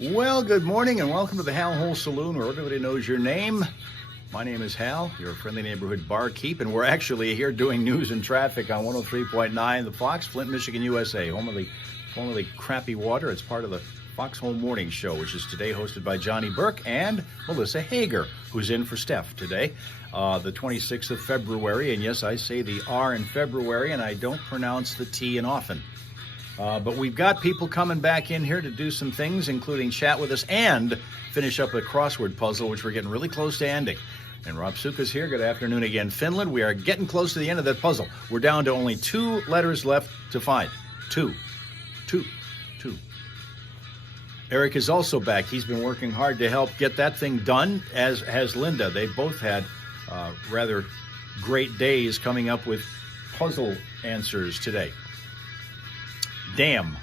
Well, good morning and welcome to the Hal Hole Saloon where everybody knows your name. My name is Hal, your friendly neighborhood barkeep, and we're actually here doing news and traffic on 103.9 The Fox, Flint, Michigan, USA, home of the crappy water. It's part of the Foxhole Morning Show, which is today hosted by Johnny Burke and Melissa Hager, who's in for Steph today, the 26th of February. And yes, I say the R in February, and I don't pronounce the T in often. But we've got people coming back in here to do some things, including chat with us and finish up a crossword puzzle, which we're getting really close to ending. And Rob Suka's here. Good afternoon again, Finland. We are getting close to the end of that puzzle. We're down to only 2 letters left to find. Two. Eric is also back. He's been working hard to help get that thing done, as has Linda. They both had rather great days coming up with puzzle answers today. Damn.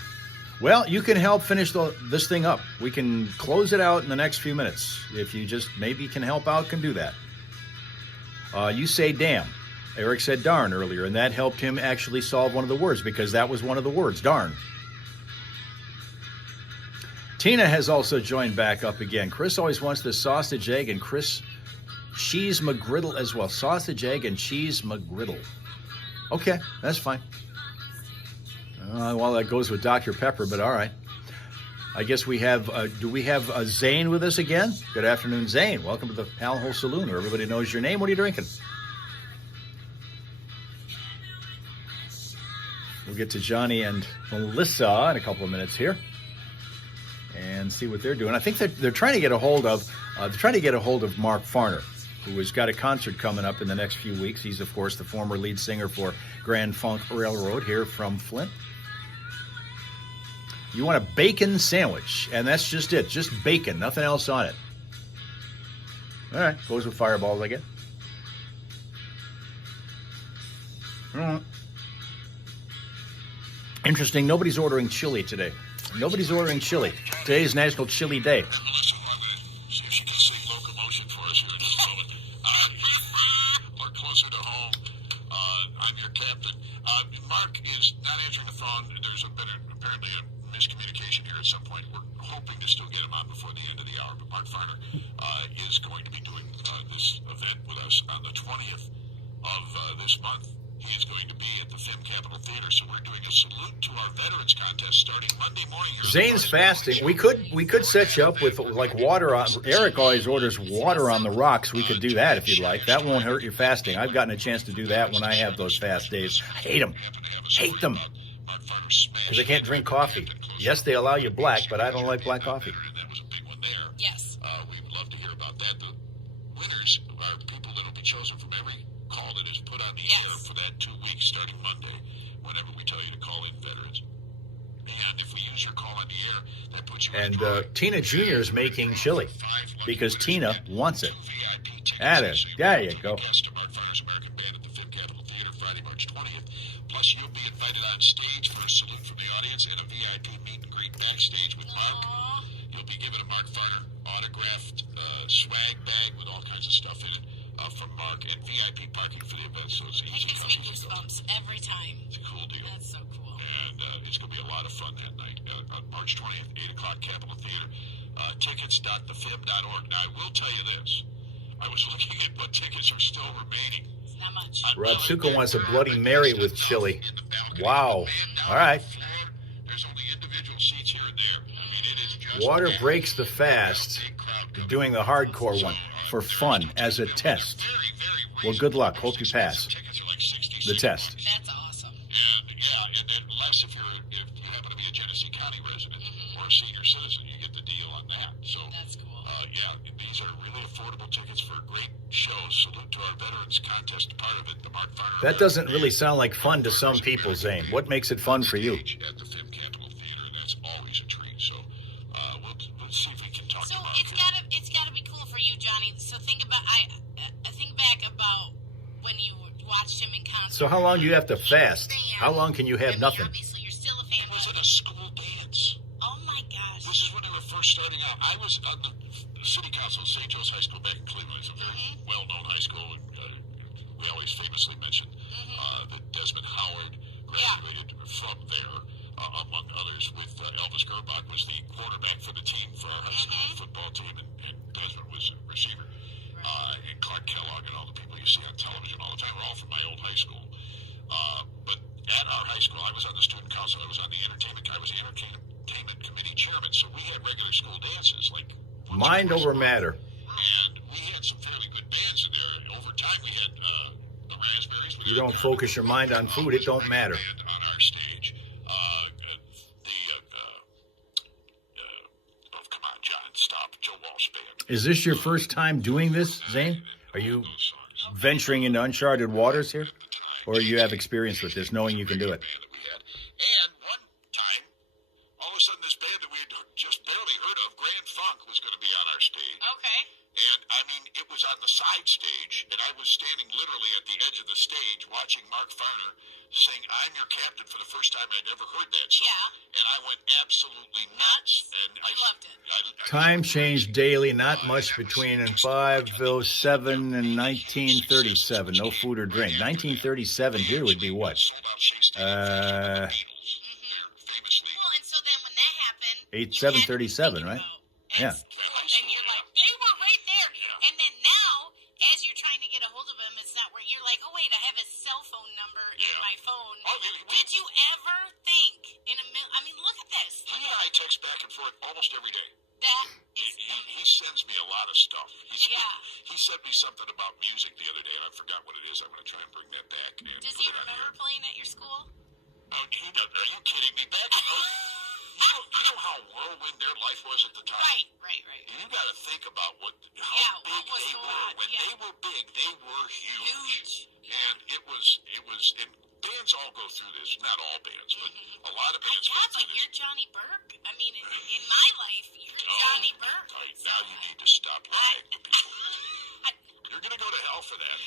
Well, you can help finish this thing up. We can close it out in the next few minutes. If you just maybe can help out, can do that. You say damn. Eric said darn earlier, and that helped him actually solve one of the words because that was one of the words, darn. Tina has also joined back up again. Chris always wants the sausage, egg, and cheese McGriddle as well. Sausage, egg, and cheese McGriddle. Okay, that's fine. Well, that goes with Dr. Pepper, but all right. I guess we have, do we have Zane with us again? Good afternoon, Zane. Welcome to the Hal Hole Saloon, where everybody knows your name. What are you drinking? We'll get to Johnny and Melissa in a couple of minutes here and see what they're doing. I think they're trying to get a hold of, Mark Farner, who has got a concert coming up in the next few weeks. He's, of course, the former lead singer for Grand Funk Railroad here from Flint. You want a bacon sandwich, and that's just it. Just bacon, nothing else on it. All right, goes with Fireballs, I guess. All right. Interesting, nobody's ordering chili today. Nobody's ordering chili. Today's National Chili Day. See if she can sing Locomotion for us here in just a moment. Or closer to home. I'm your captain. Mark is not answering the phone. There's apparently a miscommunication here at some point. We're hoping to still get him on before the end of the hour. But Mark Farner is going to be doing this event with us on the 20th of this month. He is going to be at the Film Capitol Theater, so we're doing a salute to our veterans contest starting Monday morning. Zane's fasting. We could set you up with like water on. Eric always orders water on the rocks. We could do that if you'd like. That won't hurt your fasting. I've gotten a chance to do that when I have those fast days. I hate them. Hate them. Because I can't drink coffee. Yes, they allow you black, but I don't like black coffee. That was a big one there. Yes. We would love to hear about that. The winners are people that will be chosen from every call that is put on the air for that 2 weeks starting Monday, whenever we tell you to call in veterans. And if we use your call on the air, that puts you in the Tina Jr. is making chili because Tina wants it. There you go. Mark Farner's American Band at the Film Capitol Theater Friday, March 20th. Plus, you'll be invited on stage for a salute from the audience and a VIP meet and greet backstage with Mark. You'll be given a Mark Farner autographed swag bag with all kinds of stuff in it. From Mark, and VIP parking for the event, so it's easy. It gives me goosebumps every time. It's a cool deal. That's so cool. And it's going to be a lot of fun that night. On March 20th, 8 o'clock, Capitol Theater. Tickets.thefib.org. Now, I will tell you this. I was looking at what tickets are still remaining. It's not much. Rob Suka wants a Bloody Mary with chili. Wow. All right. There's only individual seats here and there. I mean, it is just Water breaks the fast. You're doing the hardcore one for fun as a test. Well, good luck. Hope you pass the test. That's awesome. And then less if you happen to be a Genesee County resident or a senior citizen, you get the deal on that. So that's cool. These are really affordable tickets for a great show. Salute to our veterans contest part of it, the Mark Farner. That doesn't really sound like fun to some people, Zane. What makes it fun for you? At the Film Capitol Theater, and that's always a treat. So we'll see if we can talk about it. So it's gotta be cool for you, Johnny. So think about I think back about when you watched him in concert. So how long do you have to fast? How long can you have nothing? Obviously, you're still a fan. It was at a school dance. Oh my gosh. This is when they were first starting out. I was on the city council of St. Joe's High School back in Cleveland. It's a very well-known high school, and we always famously mention that Desmond Howard graduated from there, among others, with Elvis Gurley. Burbach was the quarterback for the team, for our high school football team, and Desmond was a receiver. And Clark Kellogg and all the people you see on television all the time were all from my old high school. But at our high school, I was on the student council. I was on the entertainment. I was the entertainment committee chairman. So we had regular school dances, like Mind over matter. And we had some fairly good bands in there. Over time, we had the Raspberries. You don't focus your mind on food, it don't matter. On our stage, oh come on, John, stop, Joe Walsh band. Is this your first time doing this, Zane? Are you venturing into uncharted waters here? Or you have experience with this, knowing you can do it? And one time, all of a sudden, this band that we had just barely heard of, Grand Funk, was going to be on our stage. Okay. And, I mean, it was on the side stage, and I was standing literally at the edge of the stage watching Mark Farner sing I'm Your Captain for the first time I'd ever heard that song. Yeah. And I went absolutely nuts. And I loved it. Time changed daily, not much between 507 and 1937. No food or drink. 1937 here would be what? Well, and so then when that happened, 737, right? Yeah. And you're like, they were right there. And then now, as you're trying to get a hold of him, it's not where you're like, oh wait, I have his cell phone number in my phone. Did you ever think I mean, look at this. He and I text back and forth almost every day. That is He sends me a lot of stuff. Yeah. He sent me something about music the other day, and I forgot what it is. I'm going to try and bring that back. And Does put he it on remember here. playing at your school? Oh, he does. Are you kidding me? Back in those, you know how whirlwind their life was at the time? Right. You got to think about how big what was they going were. on, When yeah. they were big, they were huge. Yeah. And it was, and bands all go through this. Not all bands, but a lot of bands go Yeah, through but this. you're Johnny Burke. I mean, in my life, you're Johnny Burke. Now you need to stop lying to people. You're going to go to hell for that.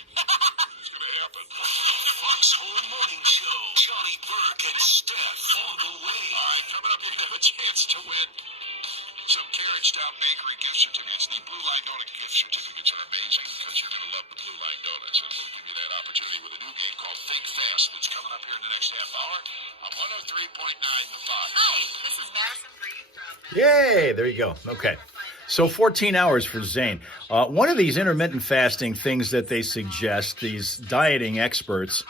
It's going to happen. Foxhole Morning Show. Johnny Burke and Steph on the way. All right, coming up, you're going to have a chance to win some Carriage Town Bakery gift certificates. The Blue Line Donut gift certificates are amazing because you're going to love the Blue Line Donuts. And we'll give you that opportunity with a new game called Think Fast that's coming up here in the next half hour on 103.9 The Fox. Hi, this is Madison Green from... Yay! There you go. Okay. So 14 hours for Zane. One of these intermittent fasting things that they suggest, these dieting experts,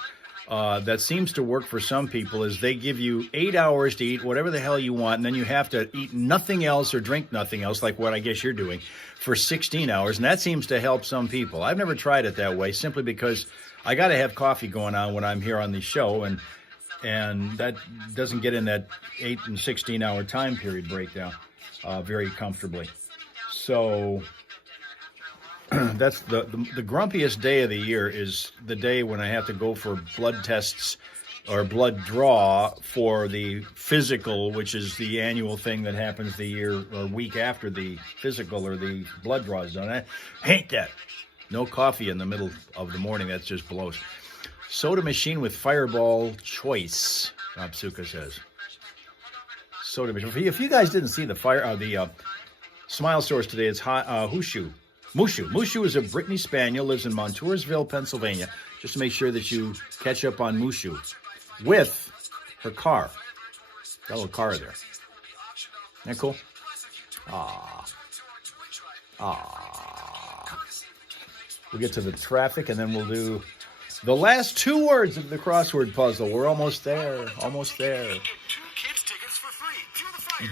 that seems to work for some people, is they give you 8 hours to eat whatever the hell you want, and then you have to eat nothing else or drink nothing else, like what I guess you're doing, for 16 hours. And that seems to help some people. I've never tried it that way, simply because I got to have coffee going on when I'm here on the show, and that doesn't get in that 8 and 16 hour time period breakdown very comfortably. So that's the grumpiest day of the year is the day when I have to go for blood tests or blood draw for the physical, which is the annual thing that happens the year or week after the physical or the blood draw is done. I hate that. No coffee in the middle of the morning. That just blows. Soda machine with Fireball choice, Absuka says. Soda machine. If you guys didn't see the Smile Stores today, it's Mushu. Mushu is a Brittany Spaniel, lives in Montoursville, Pennsylvania. Just to make sure that you catch up on Mushu with her car. Got a little car there. Isn't that cool? We'll get to the traffic, and then we'll do the last 2 words of the crossword puzzle. We're almost there. Almost there.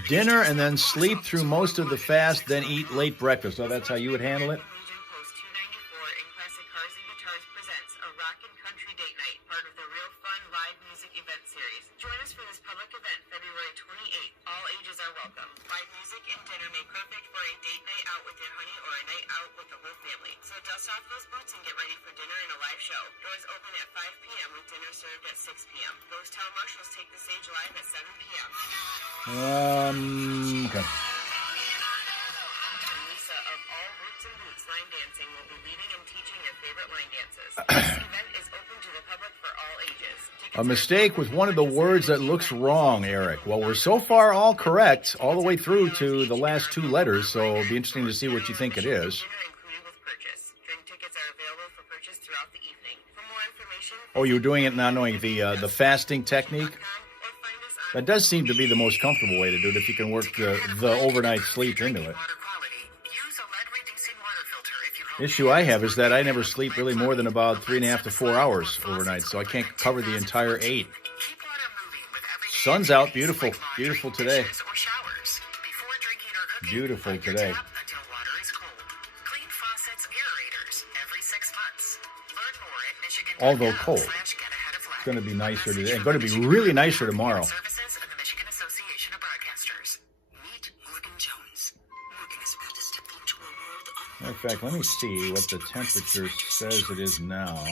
Dinner and then sleep through most of the fast, then eat late breakfast. So that's how you would handle it? Post 294 in Classic Cars and Guitars presents a rock and country date night, part of the Real Fun live music event series. Join us for this public event February 28th. All ages are welcome. Live music and dinner make perfect for a date night out with your honey or a night out with the whole family. So dust off those boots and get ready for dinner and a live show. Doors open at 5 p.m. with dinner served at 6 p.m. Ghost Town Marshals take the stage live at 7 p.m. Okay. Lisa of All Roots and Boots Line Dancing will be leading and teaching your favorite line dances. This event is open to the public for all ages. A mistake with one of the words that looks wrong, Eric. Well, we're so far all correct, all the way through to the last 2 letters, so it'll be interesting to see what you think it is. Dinner included with purchase. Drink tickets are available for purchase throughout the evening. For more information, Oh, you're doing it not knowing the fasting technique? or find us on That does seem to be the most comfortable way to do it if you can work the overnight sleep into it. Issue I have is that I never sleep really more than about 3.5 to 4 hours overnight, so I can't cover the entire 8. Sun's out, beautiful, beautiful today. Beautiful today. Although cold, it's going to be nicer today. It's going to be really nicer tomorrow. Matter of fact, let me see what the temperature says it is now.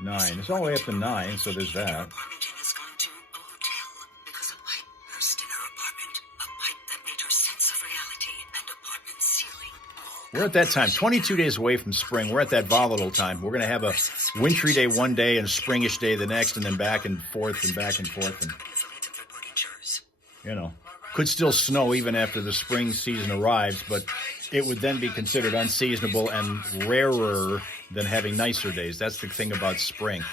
9. It's all the way up to 9, so there's that. We're at that time, 22 days away from spring. We're at that volatile time. We're going to have a wintry day one day and a springish day the next, and then back and forth and back and forth. And, you know, could still snow even after the spring season arrives, but it would then be considered unseasonable and rarer than having nicer days. That's the thing about spring.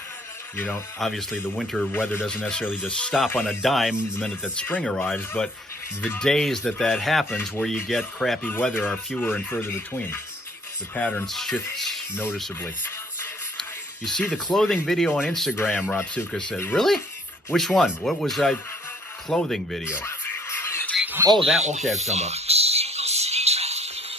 You know, obviously the winter weather doesn't necessarily just stop on a dime the minute that spring arrives, but the days that happens where you get crappy weather are fewer and further between. The pattern shifts noticeably. You see the clothing video on Instagram, Rob Suka said. Really? Which one? What was that clothing video? Oh, that, okay, I've done that.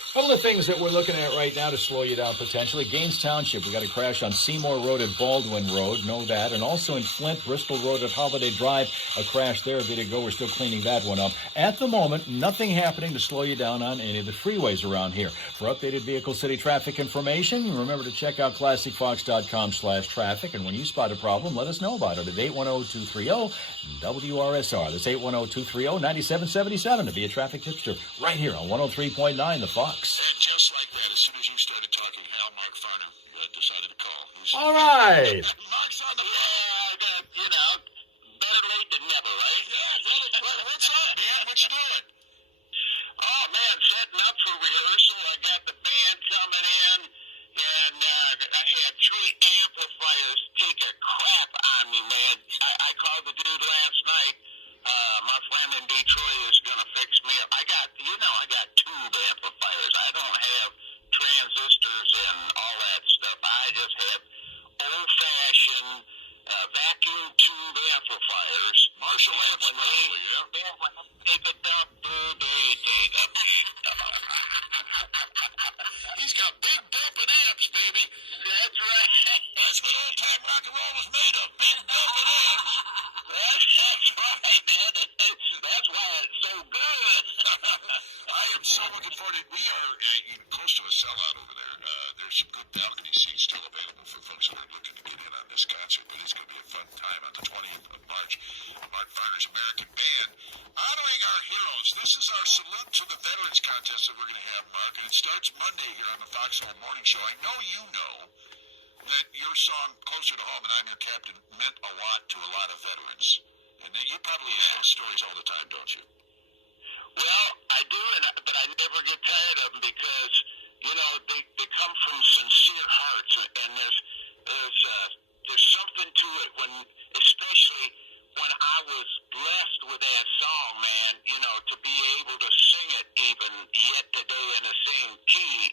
A couple of things that we're looking at right now to slow you down potentially. Gaines Township, we got a crash on Seymour Road at Baldwin Road, know that. And also in Flint, Bristol Road at Holiday Drive, a crash there a bit ago. We're still cleaning that one up. At the moment, nothing happening to slow you down on any of the freeways around here. For updated Vehicle City traffic information, remember to check out ClassicFox.com/traffic. And when you spot a problem, let us know about it at 810-230-WRSR. That's 810-230-9777 to be a traffic tipster right here on 103.9 The Fox. And just like that, as soon as you started talking, Mark Farner decided to call. All right. Mark's on the phone. You know, better late than never, right? Yeah. What's up, man? What you doing? Oh, man, setting up for rehearsal. I got the band coming in, and I had 3 amplifiers take a crap on me, man. I called the dude last night. My friend in Detroit is going to fix me up. I got tube amplifiers. I don't have transistors and all that stuff. I just have old-fashioned vacuum tube amplifiers. Marshall amps, probably, yeah. When they take a dump, they take a big dump. He's got big dumping amps, baby. That's right. That's what old-time rock and roll was made of, big dumping amps. That's right, man. That's why it's so good. I am so looking forward to it. We are close to a sellout over there. There's some good balcony seats still available for folks that are looking to get in on this concert, but it's going to be a fun time on the 20th of March. Mark Farner's American Band honoring our heroes. This is our salute to the Veterans Contest that we're going to have, Mark, and it starts Monday here on the Foxhole Morning Show. I know you know that your song, Closer to Home and I'm Your Captain, meant a lot to a lot of veterans. And you probably hear those stories all the time, don't you? Well, I do, but I never get tired of them because, you know, they come from sincere hearts, and there's something to it especially when I was blessed with that song, man, you know, to be able to sing it even yet today in the same key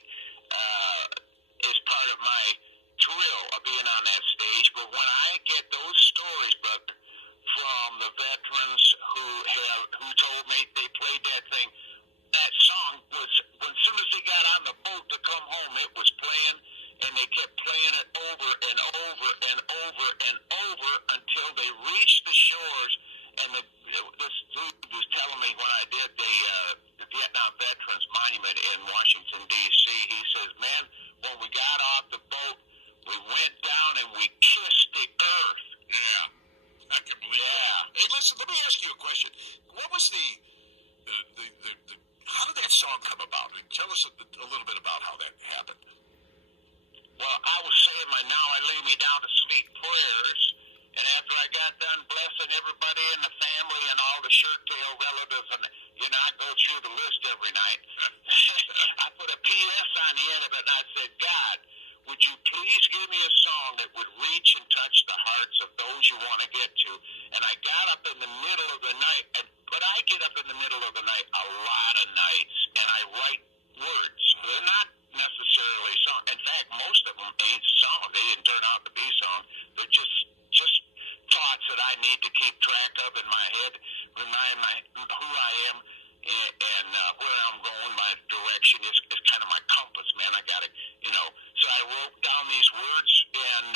is part of my thrill of being on that stage. But when I get those stories, brother, from the veterans who told me they played that thing, that song was, as soon as they got on the boat to come home, it was playing, and they kept playing it over and over and over and over until they reached the shores. And this dude was telling me when I did the Vietnam Veterans Monument in Washington, D.C., he says, man, when we got off the boat, we went down and we kissed the earth. Yeah. I can believe that. Hey, listen, let me ask you a question. What was how did that song come about? Tell us a little bit about how that happened. Well, I was saying my Now I Lay Me Down to Sleep prayers, and after I got done blessing everybody in the family and all the shirt-tail relatives, and, you know, I go through the list every night, I put a P.S. on the end of it, and I said, God, would would you please give me a song that would reach and touch the hearts of those you want to get to? And I got up in the middle of the night, but I get up in the middle of the night a lot of nights, and I write words. They're not necessarily songs. In fact, most of them ain't songs. They didn't turn out to be songs. They're just thoughts that I need to keep track of in my head, remind who I am and where I'm going. My direction is kind of my compass, man. I got it, So I wrote down these words, and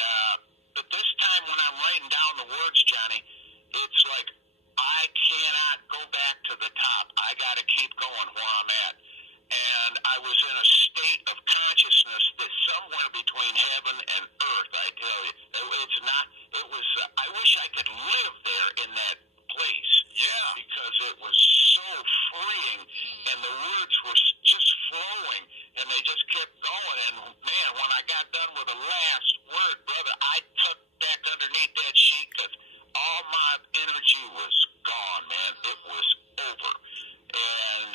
but this time when I'm writing down the words, Johnny, it's like I cannot go back to the top. I got to keep going where I'm at. And I was in a state of consciousness that's somewhere between heaven and earth, I tell you. I wish I could live there in that place. Yeah. Because it was so freeing, and the words were just flowing, and they just kept going. And, man, when I got done with the last word, brother, I tucked back underneath that sheet because all my energy was gone, man. It was over. And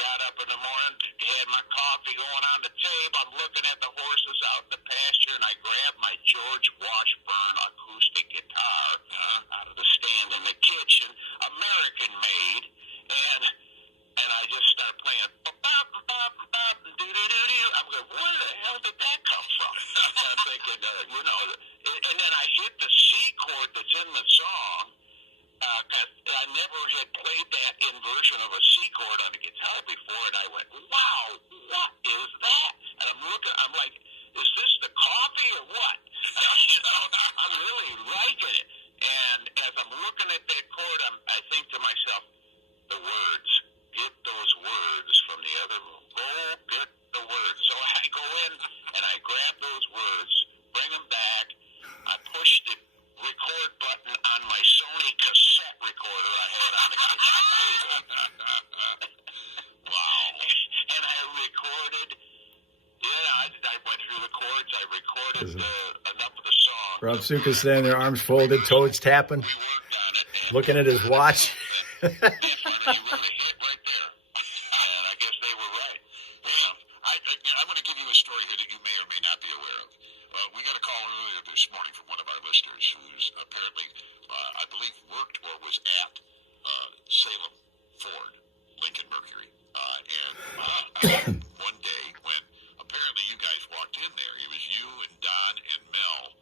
got up in the morning, had my coffee going on the table. I'm looking at the horses out in the pasture, and I grabbed my George Washburn acoustic guitar out of the stand in the kitchen, American made, and I just started playing. I'm going, where the hell did that come from? I'm thinking, and then I hit the C chord that's in the song. I never had played that inversion of a C chord on a guitar before, and I went, wow, what is that? And I'm like, is this the coffee or what? I'm really liking it. And as I'm looking at that chord, I think to myself, the words, get those words from the other room. Go get the words. So I go in, and I grab those words, bring them back. I push the record button on my Sony cassette recorder I had on the kitchen table. Wow. And I recorded, I went through the chords, I recorded enough of the song. Rob Suka's standing there, arms folded, toes tapping, looking at his watch. You really hit right there. And I guess they were right. I'm going to give you a story here that you may or may not be aware of. We got a call earlier this morning from one of our listeners who's apparently, I believe, worked or was at Salem Ford, Lincoln Mercury. And one day when apparently you guys walked in there, it was you and Don and Mel.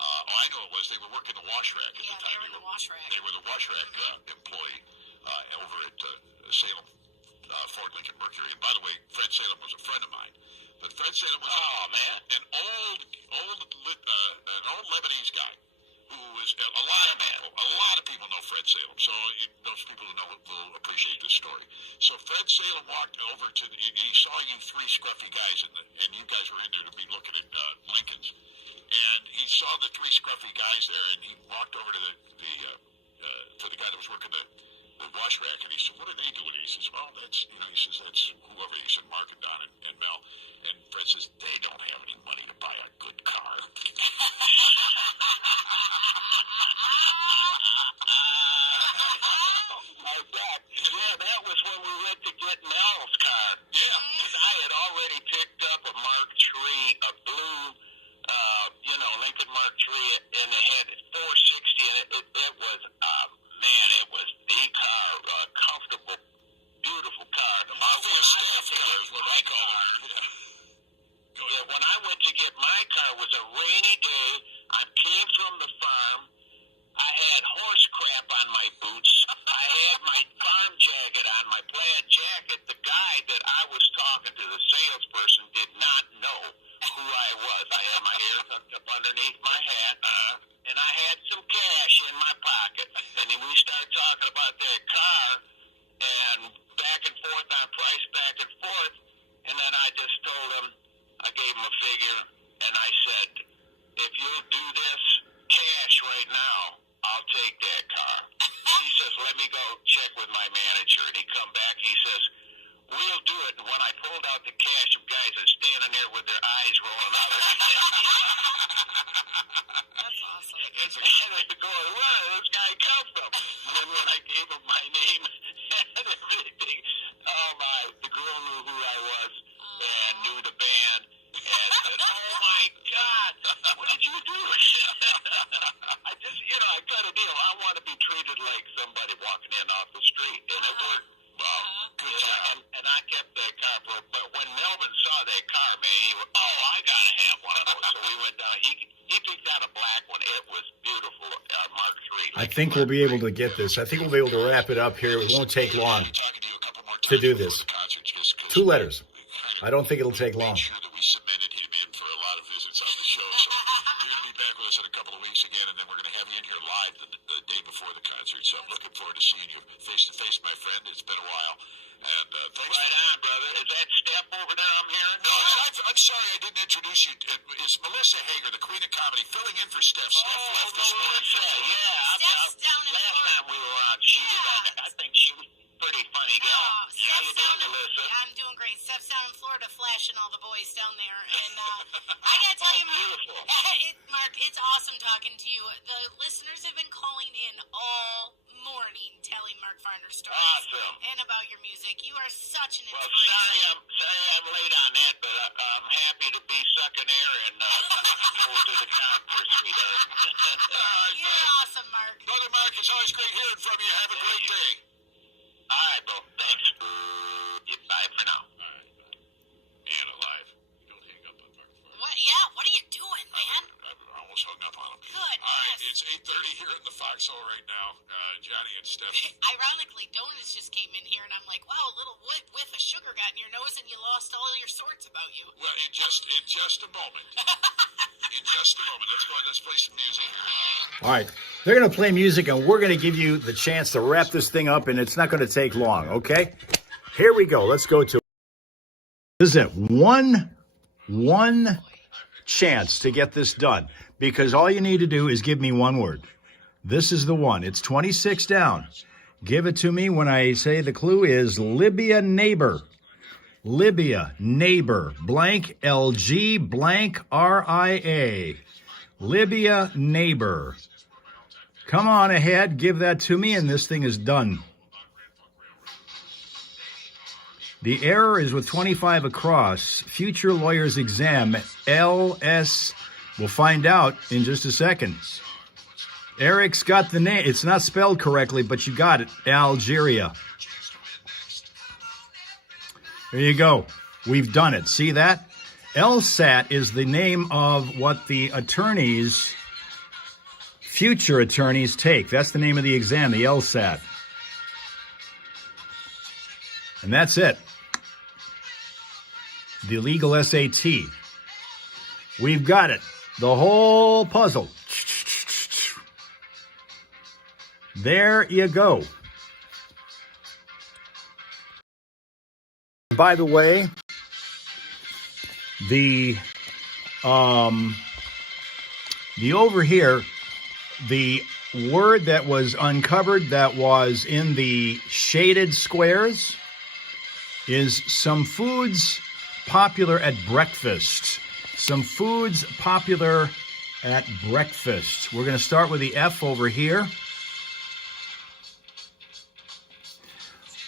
I know it was. They were working the wash rack at the time. They were the wash rack. They were the wash rack employee over at Salem Ford, Lincoln Mercury. And by the way, Fred Salem was a friend of mine. But Fred Salem was an old Lebanese guy who was a lot of people know Fred Salem. So those people who know will appreciate this story. So Fred Salem walked over he saw you three scruffy guys and you guys were in there to be looking at Lincolns. And he saw the three scruffy guys there, and he walked over to the guy that was working the wash rack, and he said, "What are they doing?" And he says, "Well, that's that's whoever." He said, "Mark and Don and Mel." And Fred says, "They don't have any money to buy a good car." That was when we went to get Mel's car. Yeah, because I had already picked up a Mark III, a blue. Lincoln Mark III, and it had 460 in it. It was, it was the car, comfortable, beautiful car. The Mafia staff car is what I call it. Yeah, when I went to get my car, it was a rainy day. I came from the farm. I had horse crap on my boots. I had my farm jacket on, my plaid jacket. The guy that I was talking to, the salesperson, did not know who I was. I had my hair tucked up underneath my hat, and I had some cash in my pocket. And then we started talking about that car, and back and forth on price, back and forth. And then I just told him, I gave him a figure, and I said, if you'll do this cash right now, I'll take that car. He says, let me go check with my manager. And he come back, he says, we'll do it. And when I pulled out the cash, some guys are standing there with their eyes rolling out. That's awesome. It's a kind of going, where did this guy come from? And then when I gave him my name and everything, the girl knew who I was and knew the band and said, oh my great, and it worked. Well, good job. And I kept that car for, but when Melvin saw that car, man, he went, oh, I gotta have one of those. So we went down. He picked out a black one. It was beautiful, Mark III. I think we'll be able to get this. I think we'll be able to wrap it up here. It won't take long to do this. 2 letters. I don't think it'll take long. Sure that we cemented him in for a lot of visits on the show. So you're going to be back with us in a couple of weeks again, and then we're going to have you in here live the day before the concert. So I'm looking forward to seeing you face to face, my friend. It's been a while. And thanks. Right on, brother. Is that Steph over there I'm hearing? No, I'm sorry I didn't introduce you. It's Melissa Hager, the Queen of Comedy, filling in for Steph. Steph left this morning. Yeah. Steph's down in Last Florida. time we were on, she was on. I think she was pretty funny gal. Oh, How you Steph's doing, down in, Melissa? I'm doing great. Steph's down in Florida flashing all the boys down there. And I got to tell you, Beautiful. Mark, it's awesome talking to you. The listeners have been calling in all morning telling Mark Farner stories. Awesome. And about your music. You are such an Well, inspiration. sorry I'm late on that, but I'm happy to be sucking air and looking forward to the concert, sweetheart. You're awesome, Mark. Brother Mark, it's always great hearing from you. Have a great day. All right, bro. Thanks. Bye for now. All right. And alive. Don't hang up on Mark Farner. What? Yeah, what are you doing, man? I almost hung up on him. Good. All right, Yes. it's 8:30 here in the Foxhole right now. Johnny and Steph. Ironically, donuts just came in here, and I'm like, wow, a little whiff of sugar got in your nose, and you lost all your sorts about you. Well, in just a moment. In just a moment. Let's go ahead. Let's play some music. All right. They're going to play music, and we're going to give you the chance to wrap this thing up, and it's not going to take long, okay? Here we go. Let's go to this is it. One chance to get this done, because all you need to do is give me one word. This is the one. It's 26 down. Give it to me when I say the clue is Libya neighbor. Libya neighbor. Blank LG blank RIA. Libya neighbor. Come on ahead. Give that to me, and this thing is done. The error is with 25 across. Future lawyer's exam, LS. We'll find out in just a second. Eric's got the name. It's not spelled correctly, but you got it. Algeria. There you go. We've done it. See that? LSAT is the name of what the attorneys, future attorneys, take. That's the name of the exam, the LSAT. And that's it. The legal SAT. We've got it. The whole puzzle. There you go. By the way, the over here, the word that was uncovered that was in the shaded squares is some foods popular at breakfast. Some foods popular at breakfast. We're going to start with the F over here.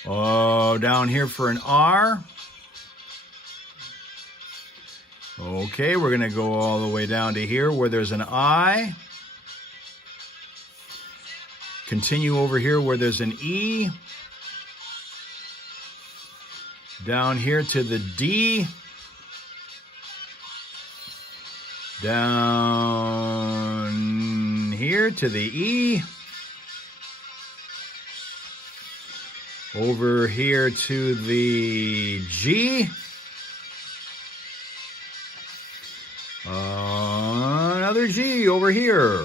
Oh, down here for an R. Okay, we're going to go all the way down to here where there's an I. Continue over here where there's an E. Down here to the D. Down here to the E. Over here to the G. Another G over here.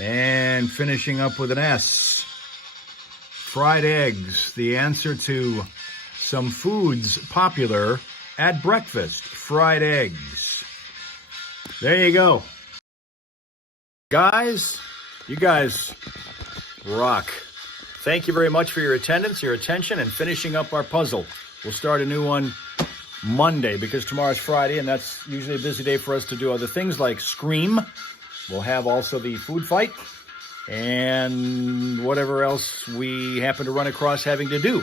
And finishing up with an S. Fried eggs, the answer to some foods popular at breakfast. Fried eggs. There you go. Guys, you guys rock. Thank you very much for your attendance, your attention, and finishing up our puzzle. We'll start a new one Monday because tomorrow's Friday, and that's usually a busy day for us to do other things like Scream. We'll have also the food fight and whatever else we happen to run across having to do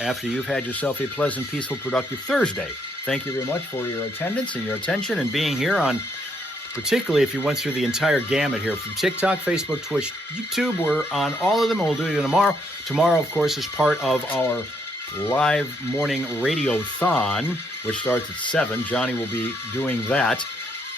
after you've had yourself a pleasant, peaceful, productive Thursday. Thank you very much for your attendance and your attention and being here on particularly if you went through the entire gamut here from TikTok, Facebook, Twitch, YouTube. We're on all of them, and we'll do it again tomorrow. Tomorrow, of course, is part of our live morning radiothon, which starts at 7. Johnny will be doing that.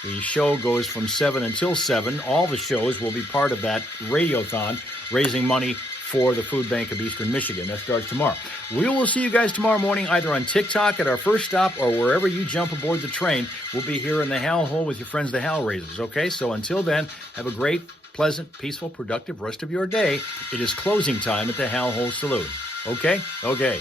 The show goes from 7 until 7. All the shows will be part of that radiothon, raising money for the Food Bank of Eastern Michigan. That starts tomorrow. We will see you guys tomorrow morning, either on TikTok at our first stop or wherever you jump aboard the train. We'll be here in the Hal Hole with your friends, the Hal Raisers, okay? So until then, have a great, pleasant, peaceful, productive rest of your day. It is closing time at the Hal Hole Saloon. Okay? Okay.